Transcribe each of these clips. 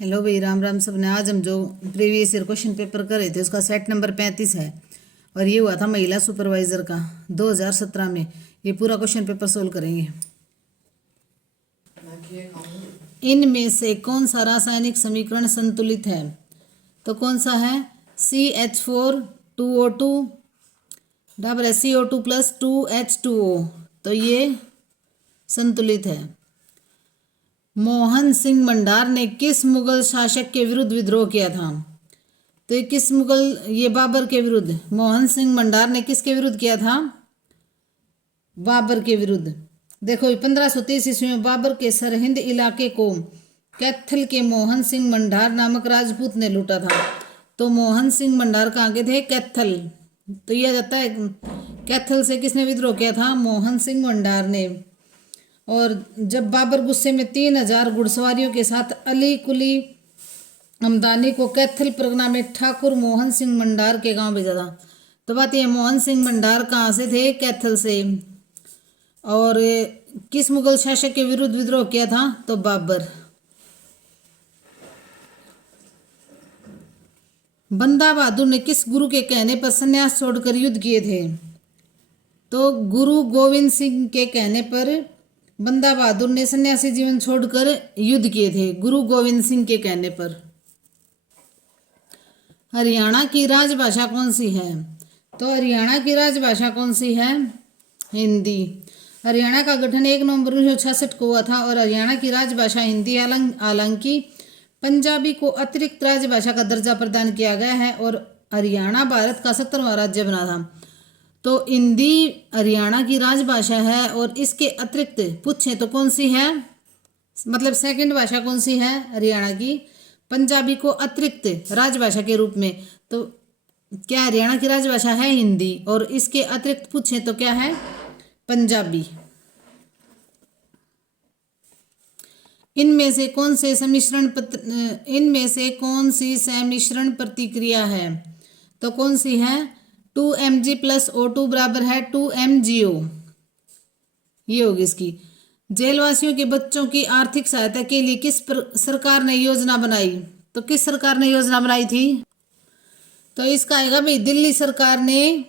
Hello भाई, राम राम सबने। आज हम जो प्रीवियस ईयर क्वेश्चन पेपर कर रहे थे उसका सेट नंबर 35 है और ये हुआ था महिला सुपरवाइजर का 2017 में। ये पूरा क्वेश्चन पेपर सोल्व करेंगे। इनमें से कौन सा रासायनिक समीकरण संतुलित है? तो कौन सा है? CH4 2O2 बराबर है CO2 प्लस 2H2O। तो ये संतुलित है। मोहन सिंह भंडार ने किस मुगल शासक के विरुद्ध विद्रोह किया था? तो ये बाबर के विरुद्ध। मोहन सिंह भंडार ने किसके विरुद्ध किया था? बाबर के विरुद्ध। देखो 1530 ईस्वी में बाबर के सरहिंद इलाके को कैथल के मोहन सिंह भंडार नामक राजपूत ने लूटा था। तो मोहन सिंह भंडार कहाँ के थे? कैथल। तो यह जाता है कैथल से किसने विद्रोह किया था? मोहन सिंह भंडार ने। और जब बाबर गुस्से में 3000 घुड़सवारियों के साथ अली कुली हमदानी को कैथल परगना में ठाकुर मोहन सिंह भंडार के गांव भेजा था। तो बात यह, मोहन सिंह भंडार कहाँ से थे? कैथल से। और किस मुगल शासक के विरुद्ध विद्रोह किया था? तो बाबर। बंदा बहादुर ने किस गुरु के कहने पर संन्यास छोड़कर युद्ध किए थे? तो गुरु गोविंद सिंह के कहने पर बंदा बहादुर ने सन्यासी जीवन छोड़कर युद्ध किए थे, गुरु गोविंद सिंह के कहने पर। हरियाणा की राजभाषा कौन सी है? तो हरियाणा की राजभाषा कौन सी है? हिंदी। हरियाणा का गठन 1 नवंबर 1966 को हुआ था और हरियाणा की राजभाषा हिंदी। हालांकि पंजाबी को अतिरिक्त राजभाषा का दर्जा प्रदान किया गया है और हरियाणा भारत का 17वां राज्य बना था। तो हिंदी हरियाणा की राजभाषा है और इसके अतिरिक्त पूछे तो कौन सी है? मतलब सेकंड भाषा कौन सी है हरियाणा की? पंजाबी को अतिरिक्त राजभाषा के रूप में। तो क्या हरियाणा की राजभाषा है? हिंदी। और इसके अतिरिक्त पूछे तो क्या है? पंजाबी। इनमें से कौन सी सम्मिश्रण प्रतिक्रिया है? तो कौन सी है? 2Mg प्लस O2 बराबर है 2MgO। ये होगी इसकी। जेलवासियों के बच्चों की आर्थिक सहायता के लिए किस सरकार ने योजना बनाई? तो किस सरकार ने योजना बनाई थी? तो इसका आएगा भाई, दिल्ली सरकार ने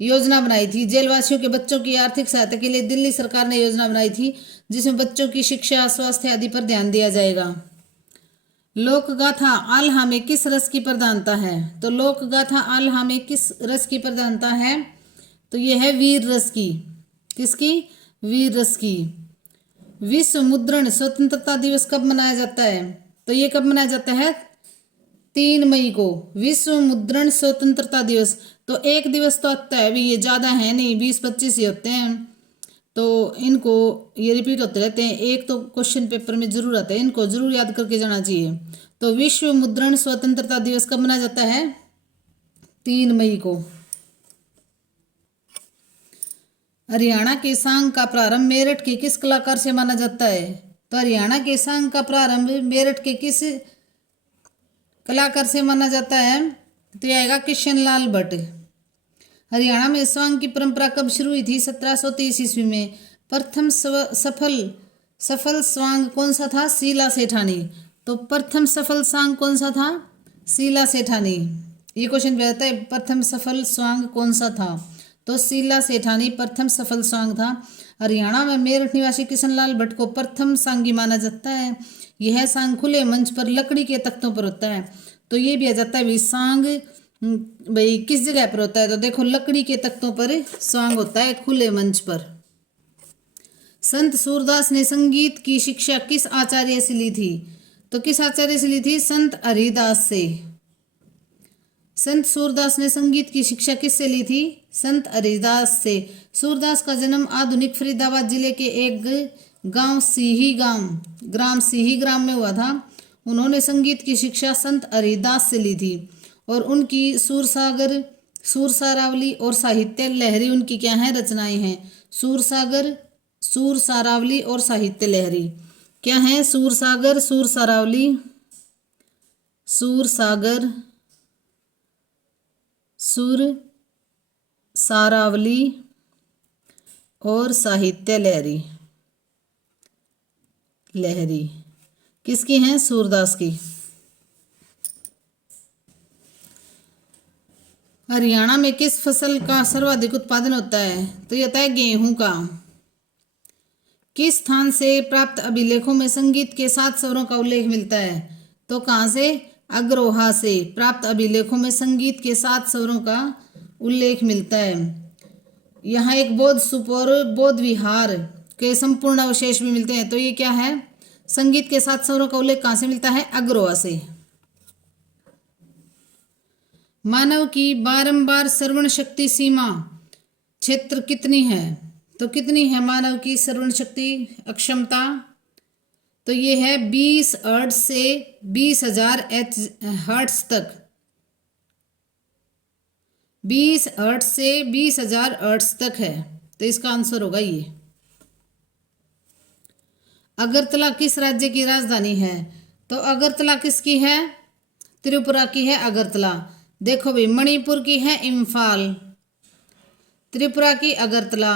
योजना बनाई थी। जेलवासियों के बच्चों की आर्थिक सहायता के लिए दिल्ली सरकार ने योजना बनाई थी, जिसमें बच्चों की शिक्षा, स्वास्थ्य आदि पर ध्यान दिया जाएगा। लोकगाथा आल्हा में किस रस की प्रधानता है? तो लोकगाथा आल्हा में किस रस की प्रधानता है? तो यह है वीर रस की। किसकी? वीर रस की। विश्व मुद्रण स्वतंत्रता दिवस कब मनाया जाता है? तो ये कब मनाया जाता है? 3 मई को विश्व मुद्रण स्वतंत्रता दिवस। तो एक दिवस तो आता है, ये ज्यादा है नहीं, 20-25 ही होते हैं। तो इनको ये रिपीट होते रहते हैं, एक तो क्वेश्चन पेपर में जरूर आता है, इनको जरूर याद करके जाना चाहिए। तो विश्व मुद्रण स्वतंत्रता दिवस कब मनाया जाता है? 3 मई को। हरियाणा के सांग का प्रारंभ मेरठ के किस कलाकार से माना जाता है? तो हरियाणा के सांग का प्रारंभ मेरठ के किस कलाकार से माना जाता है? तो यह आएगा किशन लाल भट्ट। हरियाणा में स्वांग की परंपरा कब शुरू हुई थी? 1730 ईस्वी में। प्रथम सफल स्वांग कौन सा था? शीला सेठानी। तो प्रथम सफल स्वांग कौन सा था? शीला सेठानी। ये क्वेश्चन बताता है प्रथम सफल स्वांग कौन सा था? तो शीला सेठानी प्रथम सफल स्वांग था। हरियाणा में मेरठ निवासी किशनलाल भट्ट को प्रथम सांगी माना जाता है। यह सांग खुले मंच पर लकड़ी के तख्तों पर होता है। तो ये भी आ जाता है भाई, सांग भाई किस जगह पर होता है? तो देखो लकड़ी के तख्तों पर सांग होता है, खुले मंच पर। संत सूरदास ने संगीत की शिक्षा किस आचार्य से ली थी? तो किस आचार्य से ली थी? संत हरिदास से। संत सूरदास ने संगीत की शिक्षा किससे ली थी? संत हरिदास से। सूरदास का जन्म आधुनिक फरीदाबाद जिले के एक ग्राम सीही ग्राम में हुआ था। उन्होंने संगीत की शिक्षा संत हरिदास से ली थी और उनकी सूर सारावली और साहित्य लहरी उनकी क्या है? रचनाएं हैं। सूर सारावली और साहित्य लहरी क्या है? सूर सारावली, सुर सारावली और साहित्य लहरी किसकी हैं? सूरदास की। हरियाणा में किस फसल का सर्वाधिक उत्पादन होता है? तो ये होता है गेहूं का। किस स्थान से प्राप्त अभिलेखों में संगीत के 7 स्वरों का उल्लेख मिलता है? तो कहाँ से? अग्रोहा से प्राप्त अभिलेखों में संगीत के 7 स्वरों का उल्लेख मिलता है। यहाँ एक बौद्ध स्तूप और बौद्ध विहार के संपूर्ण अवशेष भी मिलते हैं। तो ये क्या है? संगीत के 7 स्वरों का उल्लेख कहाँ से मिलता है? अग्रोहा से। मानव की बारंबार श्रवण शक्ति सीमा क्षेत्र कितनी है? तो कितनी है मानव की श्रवण शक्ति अक्षमता? तो ये है 20 हर्ट्ज से 20,000 हर्ट्ज तक। 20 हर्ट्ज से 20,000 हर्ट्ज तक है। तो इसका आंसर होगा ये। अगरतला किस राज्य की राजधानी है? तो अगरतला किसकी है? त्रिपुरा की है अगरतला। देखो भाई, मणिपुर की है इम्फाल, त्रिपुरा की अगरतला,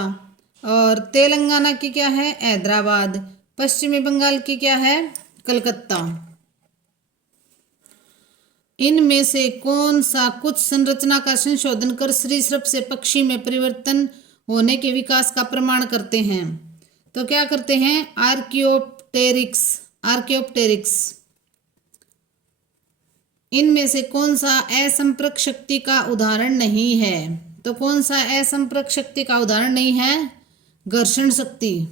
और तेलंगाना की क्या है? हैदराबाद। पश्चिमी बंगाल की क्या है? कलकत्ता। इनमें से कौन सा कुछ संरचना का संशोधन कर सरीसृप से पक्षी में परिवर्तन होने के विकास का प्रमाण करते हैं? तो क्या करते हैं? आर्कियोप्टेरिक्स। आर्कियोप्टेरिक्स। इनमें से कौन सा असंपर्क शक्ति का उदाहरण नहीं है? तो कौन सा असंपर्क शक्ति का उदाहरण नहीं है? घर्षण शक्ति।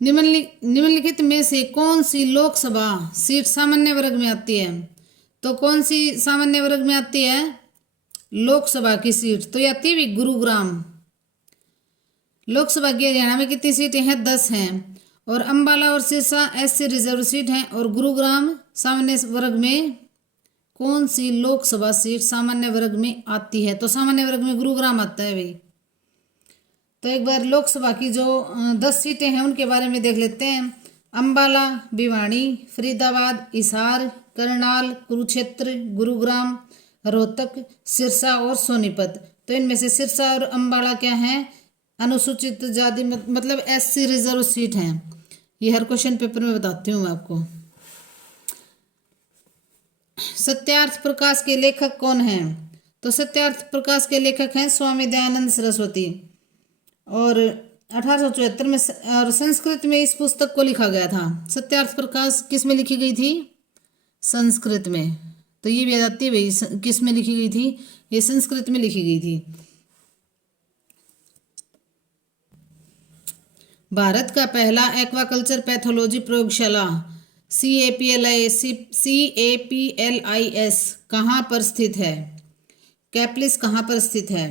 निम्नलिखित में से कौन सी लोकसभा सीट सामान्य वर्ग में आती है? तो कौन सी सामान्य वर्ग में आती है? लोकसभा की सीट तो आती है गुरुग्राम। लोकसभा की हरियाणा में कितनी सीटें हैं? 10 हैं। और अंबाला और सिरसा एससी रिजर्व सीट हैं। और गुरुग्राम सामान्य वर्ग में कौन सी लोकसभा सीट सामान्य वर्ग में आती है? तो सामान्य वर्ग में गुरुग्राम आता है भाई। तो एक बार लोकसभा की जो 10 सीटें हैं उनके बारे में देख लेते हैं। अंबाला, भिवानी, फरीदाबाद, हिसार, करनाल, कुरुक्षेत्र, गुरुग्राम, रोहतक, सिरसा और सोनीपत। तो इनमें से सिरसा और अंबाला क्या हैं? अनुसूचित जाति मतलब एससी रिजर्व सीट हैं। ये हर क्वेश्चन पेपर में बताती हूँ मैं आपको। सत्यार्थ प्रकाश के लेखक कौन हैं? तो सत्यार्थ प्रकाश के लेखक हैं स्वामी दयानंद सरस्वती। और 1874 में और संस्कृत में इस पुस्तक को लिखा गया था। सत्यार्थ प्रकाश किस में लिखी गई थी? संस्कृत में। तो ये भी आती है भाई, किस में लिखी गई थी? ये संस्कृत में लिखी गई थी। भारत का पहला एक्वाकल्चर पैथोलॉजी प्रयोगशाला CAPLIS कहाँ पर स्थित है? कैप्लिस कहाँ पर स्थित है?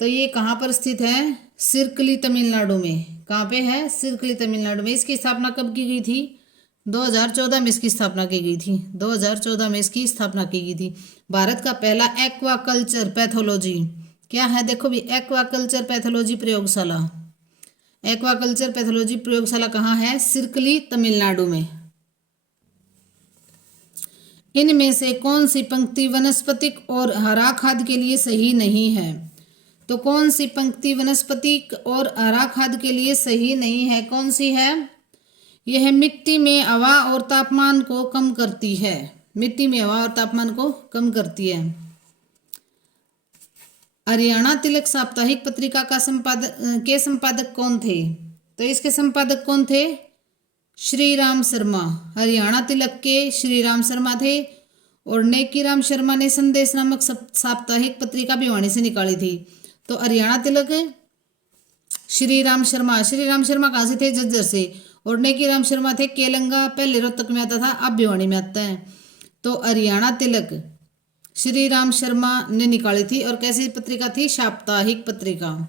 तो ये कहाँ पर स्थित है? सिरकली तमिलनाडु में। कहाँ पे है? सिरकली तमिलनाडु में। इसकी स्थापना कब की गई थी? 2014 में इसकी स्थापना की गई थी। 2014 में इसकी स्थापना की गई थी। भारत का पहला एक्वाकल्चर पैथोलॉजी क्या है? देखो भी, एक्वाकल्चर पैथोलॉजी प्रयोगशाला। एक्वाकल्चर पैथोलॉजी प्रयोगशाला कहाँ है? सिरकली तमिलनाडु में। इनमें से कौन सी पंक्ति वनस्पतिक और हरा खाद के लिए सही नहीं है? तो कौन सी पंक्ति वनस्पतिक और हरा खाद के लिए सही नहीं है? कौन सी है? यह मिट्टी में हवा और तापमान को कम करती है। मिट्टी में हवा और तापमान को कम करती है। हरियाणा तिलक साप्ताहिक पत्रिका का संपादक कौन थे? तो इसके संपादक कौन थे? श्री राम शर्मा। हरियाणा तिलक के श्री राम शर्मा थे। और नेकीराम शर्मा ने संदेश नामक साप्ताहिक पत्रिका भिवानी से निकाली थी। तो हरियाणा तिलक श्री राम शर्मा कहाँ से थे? झज्जर से। और नेकीराम शर्मा थे केलंगा, पहले रोहतक में आता था, अब भिवानी में आता है। तो हरियाणा तिलक श्री राम शर्मा ने निकाली थी। और कैसी पत्रिका थी? साप्ताहिक पत्रिका।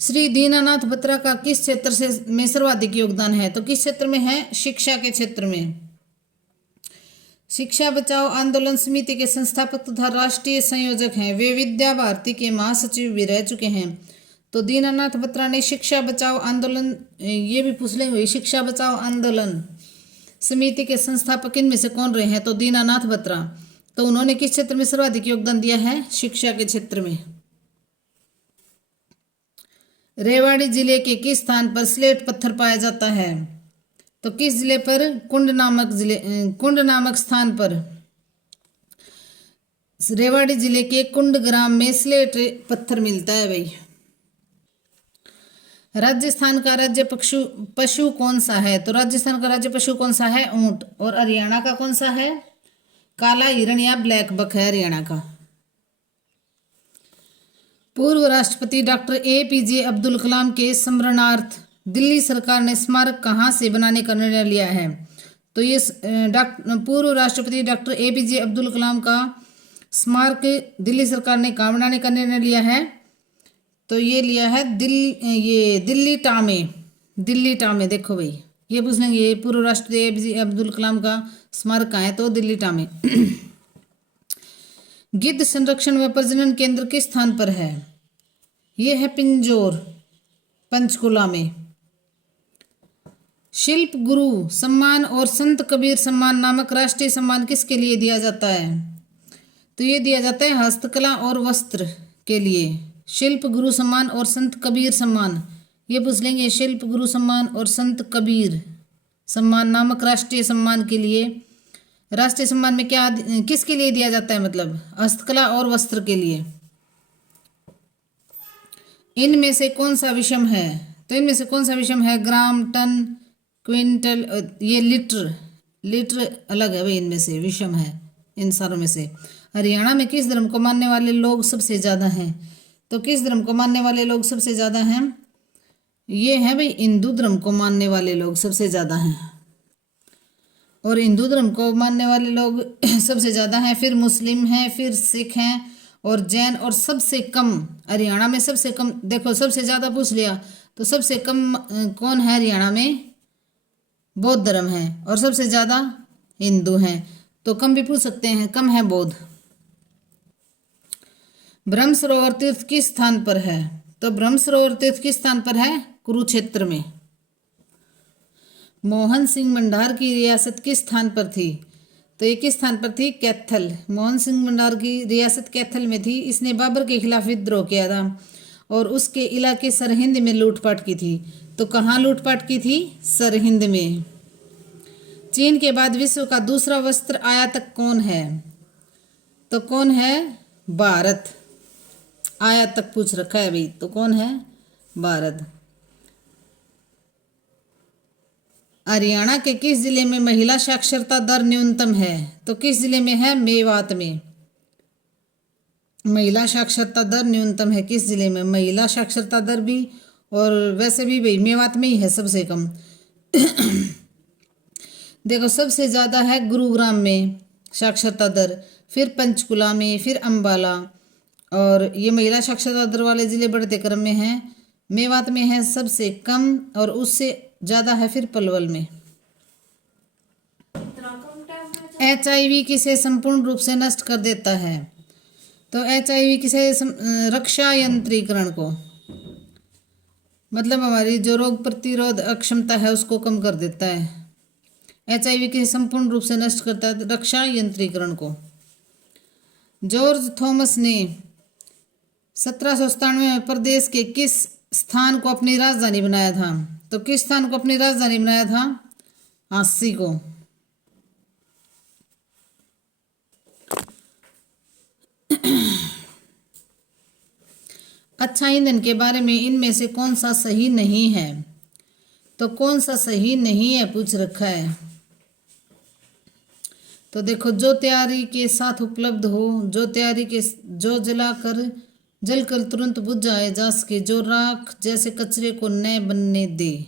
श्री दीनानाथ बत्रा का किस क्षेत्र से में सर्वाधिक योगदान है? तो किस क्षेत्र में है? शिक्षा के क्षेत्र में। शिक्षा बचाओ आंदोलन समिति के संस्थापक तथा राष्ट्रीय संयोजक हैं। वे विद्या भारती के महासचिव भी रह चुके हैं। तो दीनानाथ बत्रा ने शिक्षा बचाओ आंदोलन, ये भी पूछ लेंगे, शिक्षा बचाओ आंदोलन समिति के संस्थापक इनमें से कौन रहे हैं? तो दीनानाथ बत्रा। तो उन्होंने किस क्षेत्र में सर्वाधिक योगदान दिया है? शिक्षा के क्षेत्र में। रेवाड़ी जिले के किस स्थान पर स्लेट पत्थर पाया जाता है? तो किस जिले पर? कुंड नामक स्थान पर, रेवाड़ी जिले के कुंड ग्राम में स्लेट पत्थर मिलता है भाई। राजस्थान का राज्य पशु कौन सा है? तो राजस्थान का राज्य पशु कौन सा है? ऊंट। और हरियाणा का कौन सा है? काला हिरण या ब्लैक बक है हरियाणा का। पूर्व राष्ट्रपति डॉक्टर APJ अब्दुल कलाम के स्मरणार्थ दिल्ली सरकार ने स्मारक कहाँ से बनाने का निर्णय लिया है? तो ये पूर्व राष्ट्रपति डॉक्टर APJ अब्दुल कलाम का स्मारक दिल्ली सरकार ने कहाँ बनाने का निर्णय लिया है? तो ये लिया है दिल्ली टामे। देखो भाई, ये पूछ लेंगे ये पूर्व राष्ट्रपति APJ अब्दुल कलाम का स्मारक कहाँ है? तो दिल्ली टामे। गिद्ध संरक्षण व प्रजनन केंद्र किस स्थान पर है? ये है पिंजौर, पंचकुला में। शिल्प गुरु सम्मान और संत कबीर सम्मान नामक राष्ट्रीय सम्मान किसके लिए दिया जाता है? तो ये दिया जाता है हस्तकला और वस्त्र के लिए। शिल्प गुरु सम्मान और संत कबीर सम्मान, ये पूछ लेंगे। शिल्प गुरु सम्मान और संत कबीर सम्मान नामक राष्ट्रीय सम्मान के लिए, राष्ट्रीय सम्मान में क्या किसके लिए दिया जाता है? मतलब हस्तकला और वस्त्र के लिए। इनमें से कौन सा विषम है? तो इनमें से कौन सा विषम है? ग्राम, टन, क्विंटल, ये लीटर अलग है भाई, इनमें से विषम है इन सारों में से। हरियाणा में किस धर्म को मानने वाले लोग सबसे ज़्यादा हैं? तो किस धर्म को मानने वाले लोग सबसे ज़्यादा हैं? ये है भाई हिंदू धर्म को मानने वाले लोग सबसे ज़्यादा हैं। और हिंदू धर्म को मानने वाले लोग सबसे ज़्यादा हैं, फिर मुस्लिम हैं, फिर सिख हैं और जैन। और सबसे कम हरियाणा में, सबसे कम देखो, सबसे ज़्यादा पूछ लिया तो सबसे कम कौन है हरियाणा में? बौद्ध धर्म है। और सबसे ज़्यादा हिंदू हैं, तो कम भी पूछ सकते हैं, कम है बौद्ध। ब्रह्म सरोवर तीर्थ किस स्थान पर है? तो ब्रह्म सरोवर तीर्थ किस स्थान पर है? कुरुक्षेत्र में। मोहन सिंह भंडार की रियासत किस स्थान पर थी? तो ये किस स्थान पर थी? कैथल। मोहन सिंह भंडार की रियासत कैथल में थी। इसने बाबर के खिलाफ विद्रोह किया था और उसके इलाके सरहिंद में लूटपाट की थी। तो कहाँ लूटपाट की थी? सरहिंद में। चीन के बाद विश्व का दूसरा वस्त्र आयातक कौन है? तो कौन है? भारत। आयातक पूछ रखा है भाई, तो कौन है? भारत। हरियाणा के किस जिले में महिला साक्षरता दर न्यूनतम है? तो किस जिले में है? मेवात में। महिला साक्षरता दर न्यूनतम है किस जिले में? महिला साक्षरता दर भी और वैसे भी भाई मेवात में ही है सबसे कम। देखो सबसे ज़्यादा है गुरुग्राम में साक्षरता दर, फिर पंचकुला में, फिर अम्बाला। और ये महिला साक्षरता दर वाले ज़िले बढ़ते क्रम में हैं। मेवात में है सबसे कम और उससे ज़्यादा है फिर पलवल में। HIV किसे संपूर्ण रूप से नष्ट कर देता है? तो HIV किसे रक्षा यंत्रीकरण को, मतलब हमारी जो रोग प्रतिरोध अक्षमता है उसको कम कर देता है। HIV किसे संपूर्ण रूप से नष्ट करता है? रक्षा यंत्रीकरण को। जॉर्ज थॉमस ने 1797 में प्रदेश के किस स्थान को अपनी राजधानी बनाया था? तो किस स्थान को अपनी राजधानी बनाया था? झांसी को। अच्छा ईंधन के बारे में इनमें से कौन सा सही नहीं है? तो कौन सा सही नहीं है पूछ रखा है। तो देखो जो तैयारी के साथ उपलब्ध हो, जो जलकर तुरंत बुझ जाए जा सके, जो राख जैसे कचरे को न बनने दे।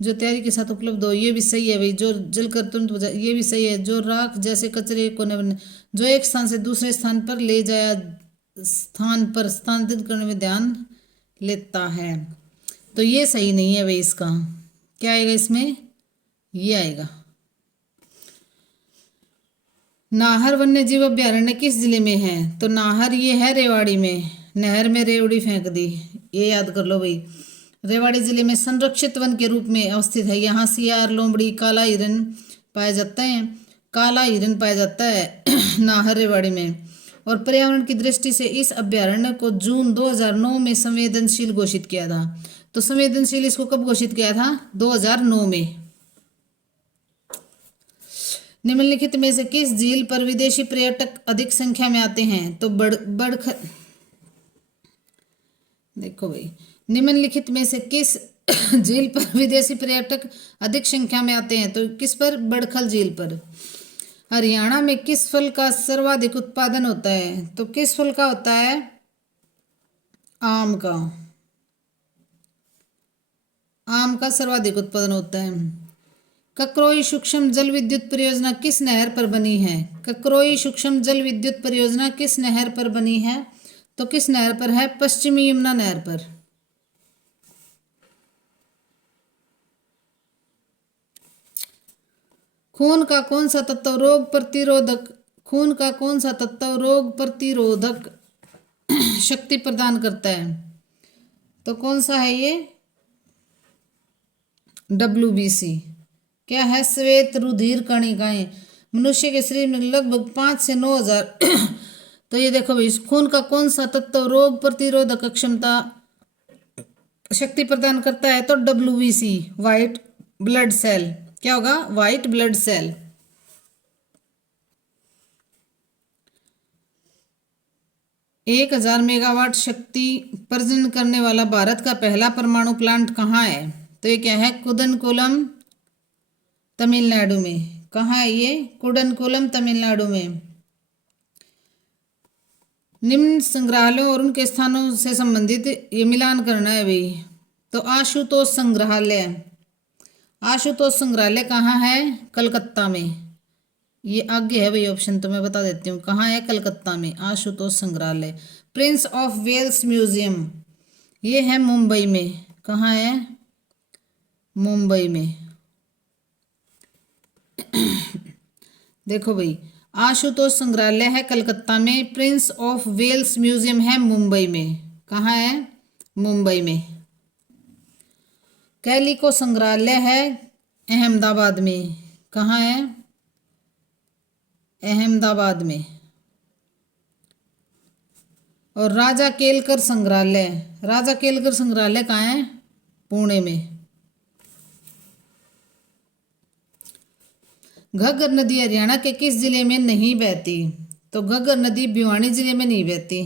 जो तैयारी के साथ उपलब्ध हो ये भी सही है भाई, जो जलकर तुरंत बुझ जाए ये भी सही है। जो राख जैसे कचरे को न बनने, जो एक स्थान से दूसरे स्थान पर ले जाया स्थान पर स्थानांतरित करने में ध्यान लेता है। तो ये सही नहीं है भाई। इसका क्या आएगा? इसमें ये आएगा। नाहर वन्य जीव अभ्यारण्य किस जिले में है? तो नाहर ये है रेवाड़ी में। नहर में रेवड़ी फेंक दी, ये याद कर लो भाई। रेवाड़ी जिले में संरक्षित वन के रूप में अवस्थित है। यहाँ सियार, लोमड़ी, काला हिरन पाए जाते हैं। काला हिरन पाया जाता है नाहर रेवाड़ी में। और पर्यावरण की दृष्टि से इस अभ्यारण्य को जून 2009 में संवेदनशील घोषित किया था। तो संवेदनशील इसको कब घोषित किया था? 2009 में। निम्नलिखित में से किस झील पर विदेशी पर्यटक अधिक संख्या में आते हैं? तो देखो भाई, निम्नलिखित में से किस झील पर विदेशी पर्यटक अधिक संख्या में आते हैं? तो किस पर? बड़खल झील पर। हरियाणा में किस फल का सर्वाधिक उत्पादन होता है? तो किस फल का होता है? आम का। आम का सर्वाधिक उत्पादन होता है। ककरोई सूक्ष्म जल विद्युत परियोजना किस नहर पर बनी है? ककरोई सूक्ष्म जल विद्युत परियोजना किस नहर पर बनी है? तो किस नहर पर है? पश्चिमी यमुना नहर पर। खून का कौन सा तत्व रोग प्रतिरोधक शक्ति प्रदान करता है? तो कौन सा है ये? WBC। क्या है? श्वेत रुधिर कणिकाएं। मनुष्य के शरीर में लगभग 5 से 9 हजार तो ये देखो भाई, खून का कौन सा तत्व रोग प्रतिरोधक क्षमता शक्ति प्रदान करता है? तो WBC, व्हाइट ब्लड सेल। क्या होगा? White blood cell. एक 1000 मेगावाट शक्ति प्रजनन करने वाला भारत का पहला परमाणु प्लांट कहाँ है? तो ये क्या है? कुडनकुलम, तमिलनाडु में। कहाँ है ये? कुडनकुलम, तमिलनाडु में। निम्न संग्रहालयों और उनके स्थानों से संबंधित ये मिलान करना है भाई। तो आशुतोष संग्रहालय। आशुतोष संग्रहालय कहाँ है? कलकत्ता में। ये आगे है भाई ऑप्शन, तो मैं बता देती हूँ कहाँ है। कलकत्ता में आशुतोष संग्रहालय। प्रिंस ऑफ वेल्स म्यूजियम, ये है मुंबई में। कहाँ है? मुंबई में। देखो भाई, आशुतोष संग्रहालय है कलकत्ता में, प्रिंस ऑफ वेल्स म्यूजियम है मुंबई में। कहाँ है? मुंबई में। कैलिको संग्रहालय है अहमदाबाद में। कहाँ है? अहमदाबाद में। और राजा केलकर संग्रहालय कहाँ है? पुणे में। घग्गर नदी हरियाणा के किस जिले में नहीं बहती? तो घग्गर नदी भिवानी जिले में नहीं बहती।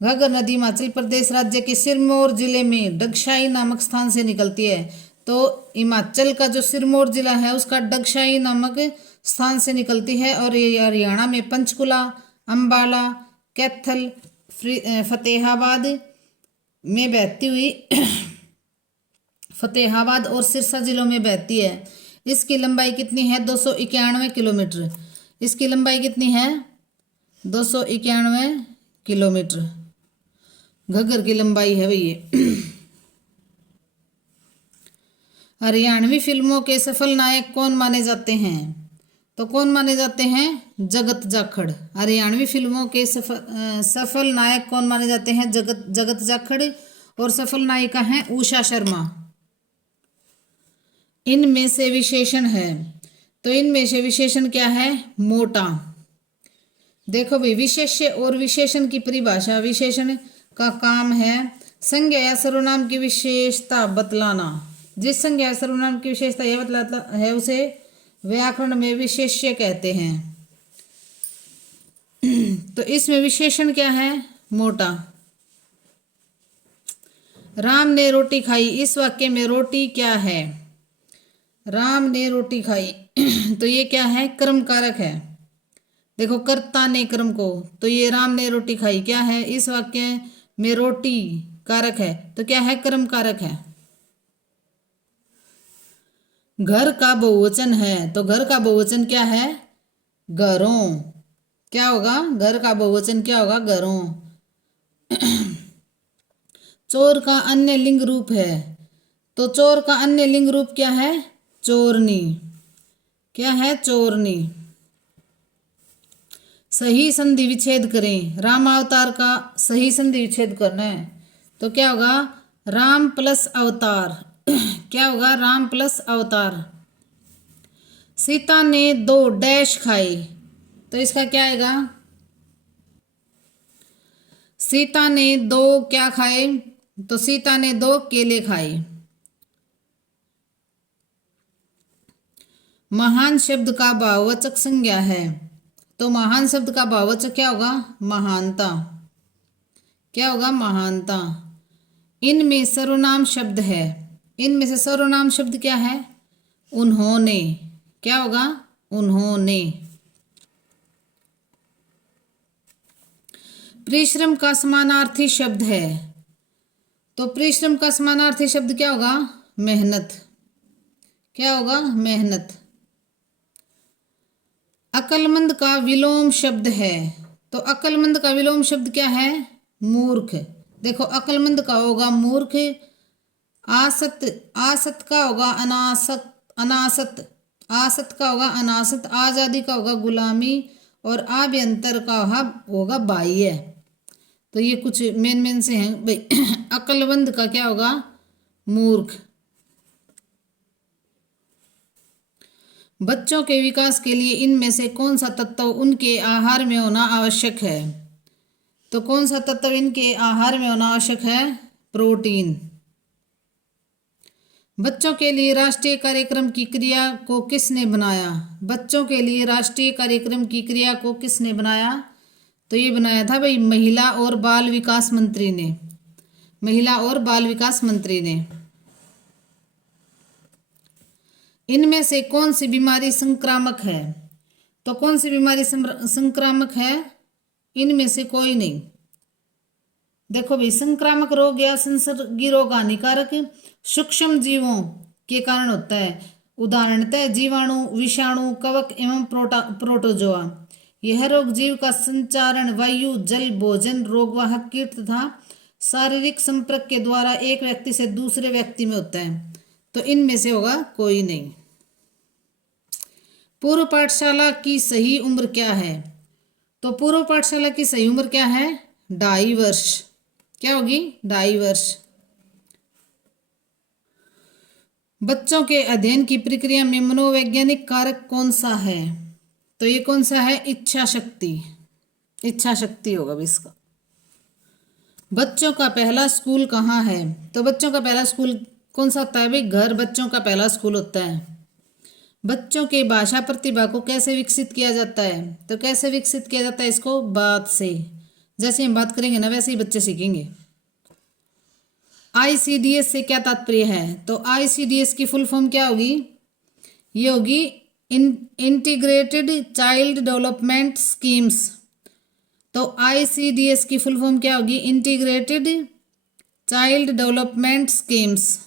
घग्गर नदी हिमाचल प्रदेश राज्य के सिरमौर जिले में डगशाई नामक स्थान से निकलती है। तो हिमाचल का जो सिरमौर जिला है उसका डगशाई नामक स्थान से निकलती है। और ये हरियाणा में पंचकुला, अंबाला, कैथल, फतेहाबाद में बहती हुई फतेहाबाद और सिरसा जिलों में बहती है। इसकी लंबाई कितनी है? 291 किलोमीटर। इसकी लंबाई कितनी है? 291 किलोमीटर घग्गर की लंबाई है भैया। हरियाणवी फिल्मों के सफल नायक कौन माने जाते हैं? तो कौन माने जाते हैं? जगत जाखड़। हरियाणवी फिल्मों के सफल नायक कौन माने जाते हैं? जगत जाखड़। और सफल नायिका हैं उषा शर्मा। इनमें से विशेषण है, तो इनमें से विशेषण क्या है? मोटा। देखो भाई, विशेष्य और विशेषण की परिभाषा। विशेषण का काम है संज्ञा या सर्वनाम की विशेषता बतलाना। जिस संज्ञा या सर्वनाम की विशेषता यह बतलाता है उसे व्याकरण में विशेष्य कहते हैं। तो इसमें विशेषण क्या है? मोटा। राम ने रोटी खाई, इस वाक्य में रोटी क्या है? राम ने रोटी खाई तो ये क्या है? कर्म कारक है। देखो, कर्ता ने कर्म को, तो ये राम ने रोटी खाई क्या है? इस वाक्य में रोटी कारक है, तो क्या है? कर्म कारक है। घर का बहुवचन है, तो घर का बहुवचन क्या है? घरों। क्या होगा? घर का बहुवचन क्या होगा? घरों। चोर का अन्य लिंग रूप है, तो चोर का अन्य लिंग रूप क्या है? चोरनी। क्या है? चोरनी। सही संधि विच्छेद करें। राम अवतार का सही संधि विच्छेद करना है, तो क्या होगा? राम प्लस अवतार। क्या होगा? राम प्लस अवतार। सीता ने 2 डैश खाए, तो इसका क्या आएगा? सीता ने 2 क्या खाए? तो सीता ने 2 केले खाए। महान शब्द का भाववाचक संज्ञा है। तो महान शब्द का भाववाचक क्या होगा? महानता। क्या होगा? महानता। इनमें सर्वनाम शब्द है। इनमें से सर्वनाम शब्द क्या है? उन्होंने। क्या होगा? उन्होंने। परिश्रम का समानार्थी शब्द है। तो परिश्रम का समानार्थी शब्द क्या होगा? मेहनत। क्या होगा? मेहनत। अक्लमंद का विलोम शब्द है। तो अक्लमंद का विलोम शब्द क्या है? मूर्ख। देखो, अक्लमंद का होगा मूर्ख, आसत, आसत का होगा अनासत, अनासत, आसत का होगा अनासत, आजादी का होगा गुलामी, और आभ्यंतर का होगा बाह्य। तो ये कुछ मेन से हैं भाई। अक्लमंद का क्या होगा? मूर्ख। बच्चों के विकास के लिए इनमें से कौन सा तत्व उनके आहार में होना आवश्यक है? तो कौन सा तत्व इनके आहार में होना आवश्यक है? प्रोटीन। बच्चों के लिए राष्ट्रीय कार्यक्रम की क्रिया को किसने बनाया? बच्चों के लिए राष्ट्रीय कार्यक्रम की क्रिया को किसने बनाया? तो ये बनाया था भाई महिला और बाल विकास मंत्री ने। महिला और बाल विकास मंत्री ने। इनमें से कौन सी बीमारी संक्रामक है? तो कौन सी बीमारी संक्रामक है? इनमें से कोई नहीं। देखो भाई, संक्रामक रोग या संसर्गी रोग हानिकारक सूक्ष्म जीवों के कारण होता है। उदाहरणतः जीवाणु, विषाणु, कवक एवं प्रोटोजोआ। यह रोग जीव का संचारण वायु, जल, भोजन, रोगवाहक कीट तथा शारीरिक संपर्क के द्वारा एक व्यक्ति से दूसरे व्यक्ति में होता है। तो इनमें से होगा कोई नहीं। पूर्व पाठशाला की सही उम्र क्या है? तो पूर्व पाठशाला की सही उम्र क्या है? 2.5 वर्ष। क्या होगी? 2.5 वर्ष। बच्चों के अध्ययन की प्रक्रिया में मनोवैज्ञानिक कारक कौन सा है? तो ये कौन सा है? इच्छा शक्ति। इच्छा शक्ति होगा इसका। बच्चों का पहला स्कूल कहाँ है? तो बच्चों का पहला स्कूल कौन सा होता है भाई? घर बच्चों का पहला स्कूल होता है। बच्चों के भाषा प्रतिभा को कैसे विकसित किया जाता है? तो कैसे विकसित किया जाता है इसको? बात से। जैसे हम बात करेंगे ना वैसे ही बच्चे सीखेंगे। ICDS से क्या तात्पर्य है? तो ICDS की फुल फॉर्म क्या होगी? ये होगी इंटीग्रेटेड चाइल्ड डेवलपमेंट स्कीम्स। तो ICDS की फुल फॉर्म क्या होगी? Integrated child development schemes.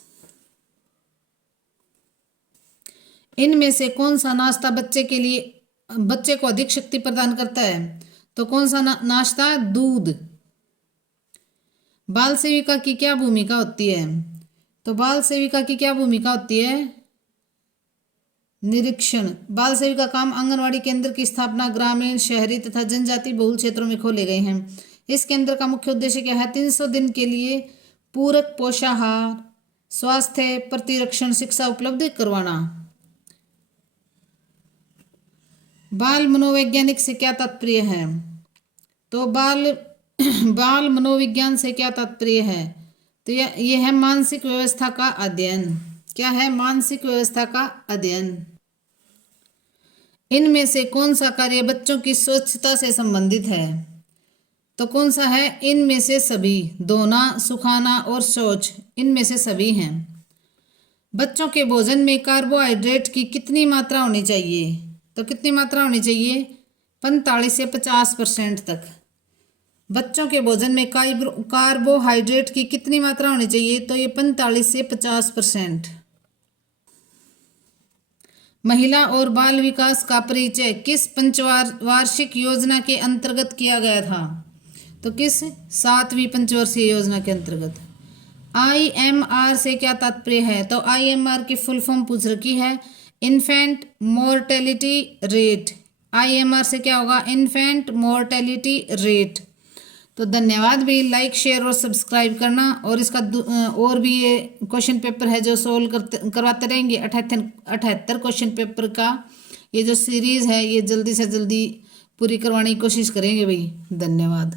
इनमें से कौन सा नाश्ता बच्चे को अधिक शक्ति प्रदान करता है? तो कौन सा नाश्ता? दूध। बाल सेविका की क्या भूमिका होती है? तो बाल सेविका की क्या भूमिका होती है? निरीक्षण। बाल सेविका काम आंगनवाड़ी केंद्र की स्थापना ग्रामीण, शहरी तथा जनजाति बहुल क्षेत्रों में खोले गए हैं। इस केंद्र का मुख्य उद्देश्य क्या है? 300 दिन के लिए पूरक पोषाहार, स्वास्थ्य प्रतिरक्षण शिक्षा उपलब्ध करवाना। बाल मनोवैज्ञानिक से क्या तात्पर्य है? तो बाल मनोविज्ञान से क्या तात्पर्य है? तो यह है मानसिक व्यवस्था का अध्ययन। क्या है? मानसिक व्यवस्था का अध्ययन। इनमें से कौन सा कार्य बच्चों की स्वच्छता से संबंधित है? तो कौन सा है? इनमें से सभी। धोना, सुखाना और शौच, इनमें से सभी हैं। बच्चों के भोजन में कार्बोहाइड्रेट की कितनी मात्रा होनी चाहिए? तो कितनी मात्रा होनी चाहिए? 45 से 50% तक। बच्चों के भोजन में कार्बोहाइड्रेट की कितनी मात्रा होनी चाहिए? तो ये 45 से 50%। महिला और बाल विकास का परिचय किस पंचवार्षिक योजना के अंतर्गत किया गया था? तो किस 7वीं पंचवर्षीय योजना के अंतर्गत। IMR से क्या तात्पर्य है? तो IMR की फुल फॉर्म पूछ रखी है, इन्फेंट मोर्टेलिटी रेट। IMR से क्या होगा? Infant mortality rate. तो धन्यवाद भी। लाइक, शेयर और सब्सक्राइब करना। और इसका और भी ये क्वेश्चन पेपर है जो सोल्व करवाते रहेंगे। 78 क्वेश्चन पेपर का ये जो सीरीज़ है ये जल्दी से जल्दी पूरी करवाने की कोशिश करेंगे भाई। धन्यवाद।